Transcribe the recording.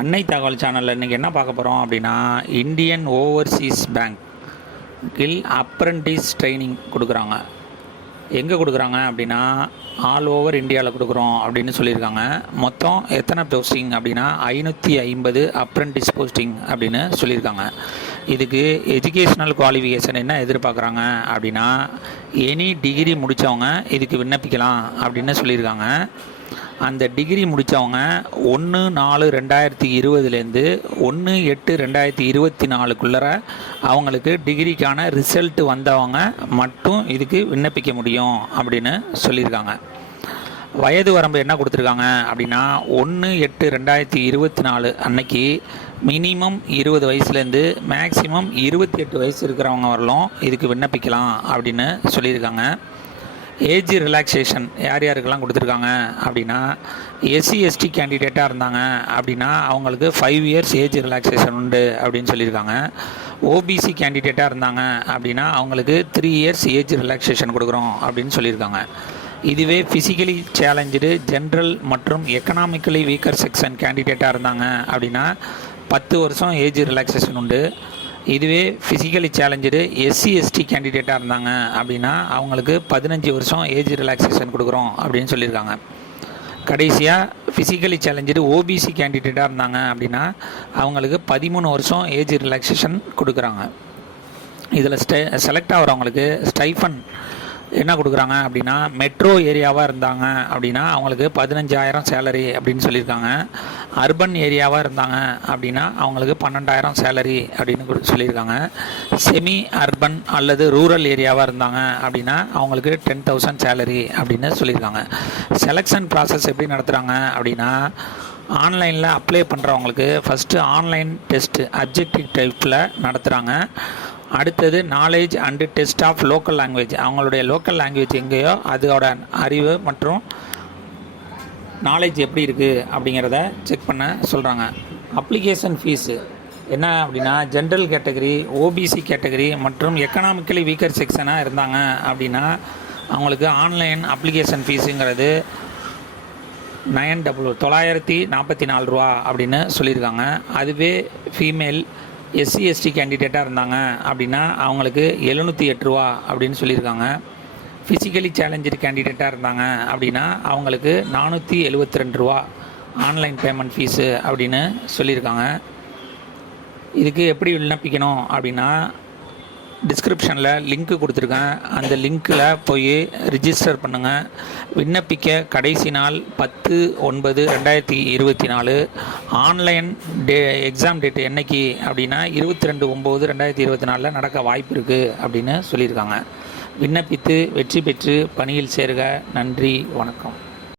அன்னை தகவல் சேனலில் இன்றைக்கி என்ன பார்க்க போகிறோம் அப்படின்னா இந்தியன் ஓவர்சீஸ் பேங்க்கில் அப்ரண்டிஸ் ட்ரைனிங் கொடுக்குறாங்க. எங்கே கொடுக்குறாங்க அப்படின்னா ஆல் ஓவர் இந்தியாவில் கொடுக்குறோம் அப்படின்னு சொல்லியிருக்காங்க. மொத்தம் எத்தனை போஸ்டிங் அப்படின்னா ஐநூற்றி ஐம்பது அப்ரண்டிஸ் போஸ்டிங் அப்படின்னு சொல்லியிருக்காங்க. இதுக்கு எஜுகேஷ்னல் குவாலிஃபிகேஷன் என்ன எதிர்பார்க்குறாங்க அப்படின்னா எனி டிகிரி முடித்தவங்க இதுக்கு விண்ணப்பிக்கலாம் அப்படின்னு சொல்லியிருக்காங்க. அந்த டிகிரி முடித்தவங்க ஒன்று நாலு ரெண்டாயிரத்தி இருபதுலேருந்து ஒன்று எட்டு ரெண்டாயிரத்தி இருபத்தி நாலுக்குள்ளர அவங்களுக்கு டிகிரிக்கான ரிசல்ட் வந்தவங்க மட்டும் இதுக்கு விண்ணப்பிக்க முடியும் அப்படின்னு சொல்லியிருக்காங்க. வயது வரம்பு என்ன கொடுத்துருக்காங்க அப்படின்னா ஒன்று எட்டு ரெண்டாயிரத்தி இருபத்தி நாலு அன்னைக்கு மினிமம் இருபது வயசுலேருந்து மேக்ஸிமம் இருபத்தி எட்டு வயசு இருக்கிறவங்க வரலும் இதுக்கு விண்ணப்பிக்கலாம் அப்படின்னு சொல்லியிருக்காங்க. ஏஜ் ரிலாக்ஸேஷன் யார் யாருக்கெல்லாம் கொடுத்துருக்காங்க அப்படின்னா எஸ்சி எஸ்டி கேண்டிடேட்டாக இருந்தாங்க அப்படின்னா அவங்களுக்கு ஃபைவ் இயர்ஸ் ஏஜ் ரிலாக்ஸேஷன் உண்டு அப்படின்னு சொல்லியிருக்காங்க. ஓபிசி கேண்டிடேட்டாக இருந்தாங்க அப்படின்னா அவங்களுக்கு த்ரீ இயர்ஸ் ஏஜ் ரிலாக்ஸேஷன் கொடுக்குறோம் அப்படின்னு சொல்லியிருக்காங்க. இதுவே ஃபிசிக்கலி சேலஞ்சு ஜென்ரல் மற்றும் எக்கனாமிக்கலி வீக்கர் செக்ஷன் கேண்டிடேட்டாக இருந்தாங்க அப்படின்னா பத்து வருஷம் ஏஜ் ரிலாக்ஸேஷன் உண்டு. இதுவே ஃபிசிக்கலி சேலஞ்சு எஸ்சி எஸ்டி கேண்டிடேட்டாக இருந்தாங்க அப்படின்னா அவங்களுக்கு பதினஞ்சு வருஷம் ஏஜ் ரிலாக்ஸேஷன் கொடுக்குறோம் அப்படின்னு சொல்லியிருக்காங்க. கடைசியாக ஃபிசிக்கலி சேலஞ்சு ஓபிசி கேண்டிடேட்டாக இருந்தாங்க அப்படின்னா அவங்களுக்கு பதிமூணு வருஷம் ஏஜ் ரிலாக்ஸேஷன் கொடுக்குறாங்க. இதில் ஸ்டெ செலக்ட் ஆகிறவங்களுக்கு ஸ்டைஃபன் என்ன கொடுக்குறாங்க அப்படின்னா மெட்ரோ ஏரியாவாக இருந்தாங்க அப்படின்னா அவங்களுக்கு பதினஞ்சாயிரம் சேலரி அப்படின்னு சொல்லியிருக்காங்க. அர்பன் ஏரியாவாக இருந்தாங்க அப்படின்னா அவங்களுக்கு பன்னெண்டாயிரம் சேலரி அப்படின்னு சொல்லியிருக்காங்க. செமி அர்பன் அல்லது ரூரல் ஏரியாவாக இருந்தாங்க அப்படின்னா அவங்களுக்கு டென் தௌசண்ட் சேலரி அப்படின்னு சொல்லியிருக்காங்க. செலெக்ஷன் ப்ராசஸ் எப்படி நடத்துகிறாங்க அப்படின்னா ஆன்லைனில் அப்ளை பண்ணுறவங்களுக்கு ஃபஸ்ட்டு ஆன்லைன் டெஸ்ட்டு அப்ஜெக்டிவ் டைப்பில் நடத்துகிறாங்க அடுத்தது knowledge and test of local language அவங்களுடைய லோக்கல் லாங்குவேஜ் எங்கேயோ அதோட அறிவு மற்றும் நாலேஜ் எப்படி இருக்குது அப்படிங்கிறத செக் பண்ண சொல்கிறாங்க அப்ளிகேஷன் ஃபீஸு என்ன அப்படின்னா ஜென்ரல் கேட்டகரி ஓபிசி கேட்டகரி மற்றும் எக்கனாமிக்கலி வீக்கர் செக்ஷனாக இருந்தாங்க அப்படின்னா அவங்களுக்கு ஆன்லைன் அப்ளிகேஷன் ஃபீஸுங்கிறது நயன் டபுள் தொள்ளாயிரத்தி நாற்பத்தி நாலு ரூபா அப்படின்னு சொல்லியிருக்காங்க. அதுவே ஃபீமேல் எஸ்சி எஸ்டி கேண்டிடேட்டாக இருந்தாங்க அப்படின்னா அவங்களுக்கு எழுநூற்றி எட்டு ரூபா அப்படின்னு சொல்லியிருக்காங்க. ஃபிசிக்கலி சேலஞ்சு கேண்டிடேட்டாக இருந்தாங்க அப்படின்னா அவங்களுக்கு நானூற்றி எழுபத்தி ரெண்டு ரூபா ஆன்லைன் பேமெண்ட் ஃபீஸு அப்படின்னு சொல்லியிருக்காங்க. இதுக்கு எப்படி விண்ணப்பிக்கணும் அப்படின்னா டிஸ்கிரிப்ஷனில் லிங்க் கொடுத்துருக்கேன். அந்த லிங்க்கில் போய் ரிஜிஸ்டர் பண்ணுங்கள் விண்ணப்பிக்க கடைசி நாள் பத்து ஒன்பது ரெண்டாயிரத்தி இருபத்தி நாலு. ஆன்லைன் டே எக்ஸாம் டேட் என்னைக்கு அப்படின்னா இருபத்தி ரெண்டு ஒம்பது ரெண்டாயிரத்தி இருபத்தி நாலில் நடக்க வாய்ப்பு இருக்குது அப்படின்னு சொல்லியிருக்காங்க. விண்ணப்பித்து வெற்றி பெற்று பணியில் சேருக. நன்றி வணக்கம்.